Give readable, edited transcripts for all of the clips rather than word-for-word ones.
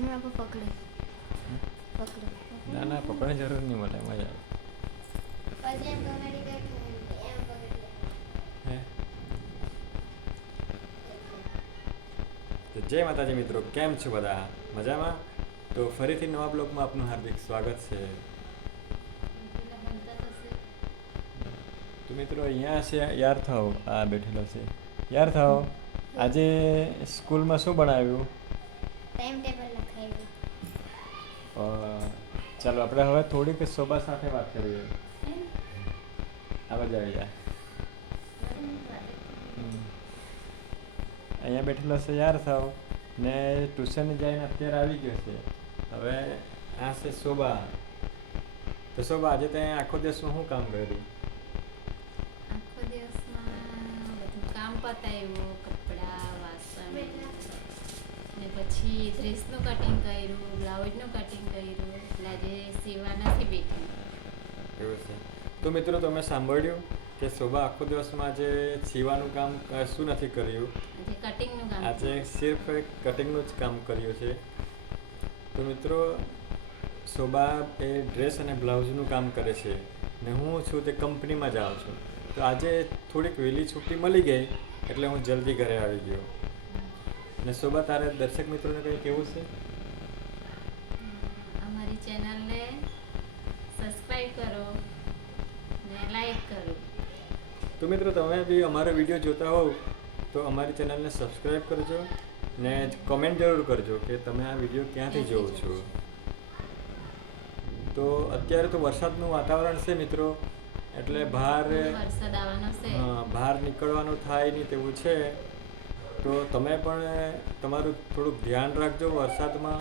मैं आपको पकड़े पकड़े ના ના પકડવાની જરૂર નહીં મળે મજા પછી એમ કમેડી કરતી એમ પકડી હે તો જય માતાજી મિત્રો, કેમ છો બધા મજામાં? તો ફરીથી નવા બ્લોગમાં આપનું હાર્દિક સ્વાગત છે. તો મિત્રો અહીંયા છે, યાર થાવ આ બેઠેલો છે. યાર થાવ આજે સ્કૂલમાં શું ભણાવ્યું? Time table લખાવ્યું. ચાલો આપણે હવે થોડીક શોભા સાથે વાત કરીએ. આવાજ આવી જાય. અહીંયા બેઠેલો છે યાર થાવ ને ટ્યુશન જઈને અત્યારે આવી ગયો છે. હવે આ છે શોભા. તો શોભા આજે ત્યાં આખો દિવસમાં શું કામ કર્યું? આખો દિવસમાં બધું કામ પતાવ્યું, કપડાં વાસણ ને પછી ડ્રેસનું કટિંગ કર્યું, બ્લાઉઝનું કટિંગ કર્યું. એટલે આજે સીવા નથી બેઠી. એવું છે. તો મિત્રો તમે સાંભળ્યું કે શોભા આખો દિવસમાં જે સીવાનું કામ શું નથી કર્યું, આજે કટિંગનું કામ આજે સિર્ફ કટિંગનું જ કામ કર્યું છે. તો મિત્રો શોભા એ ડ્રેસ અને બ્લાઉઝનું કામ કરે છે ને હું છું તે કંપનીમાં જાઉં છું. તો આજે થોડીક વહેલી છુટ્ટી મળી ગઈ એટલે હું જલ્દી ઘરે આવી ગયો. ને શોભા તારે દર્શક મિત્રોને કંઈ કેવું છે? અમારી ચેનલને સબસ્ક્રાઈબ કરો ને લાઈક કરો. તો મિત્રો તમે બી અમારો વિડીયો જોતા હોવ તો અમારી ચેનલને સબસ્ક્રાઈબ કરજો ને કમેન્ટ જરૂર કરજો કે તમે આ વિડીયો ક્યાંથી જોવો છો. તો અત્યારે તો વરસાદનું વાતાવરણ છે મિત્રો, એટલે બહાર વરસાદ આવવાનો છે. બહાર નીકળવાનું થાય નહીં તેવું છે. તો તમે પણ તમારું થોડુંક ધ્યાન રાખજો વરસાદમાં.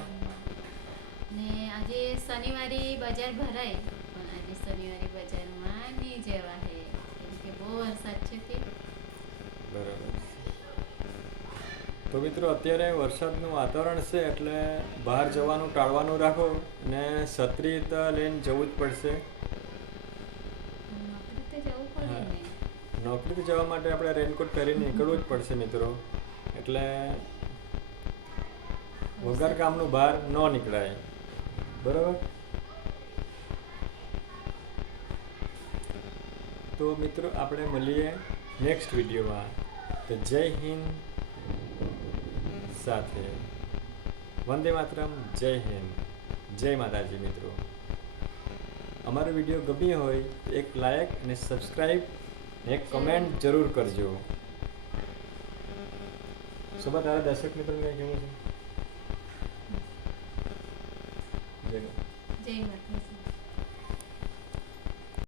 ને આજે શનિવારે બજાર ભરાય પણ આજે શનિવારે બજારમાં નહીં જવા હે કેમ કે બહુ વરસાદ છે તે. બરાબર. તો મિત્રો અત્યારે વરસાદનું વાતાવરણ છે એટલે બહાર જવાનું ટાળવાનું રાખો ને છત્રી તો લઈને જવું જ પડશે. નોકરી તો જવું પડે ને. નોકરીથી જવા માટે આપણે રેનકોટ પહેરીને નીકળવું જ પડશે મિત્રો. એટલે વગર કામનું બહાર ન નીકળાય. બરાબર. તો મિત્રો આપણે મળીએ નેક્સ્ટ વિડીયોમાં. તો જય હિન્દ સાથે વંદે માતરમ, જય હિન્દ, જય માતાજી. મિત્રો અમારો વિડીયો ગમ્યો હોય તો એક લાઈક અને સબસ્ક્રાઈબ ને એક કમેન્ટ જરૂર કરજો. શોભા તારા દર્શક મિત્રોને કંઈ કેવું છે? જય માતા.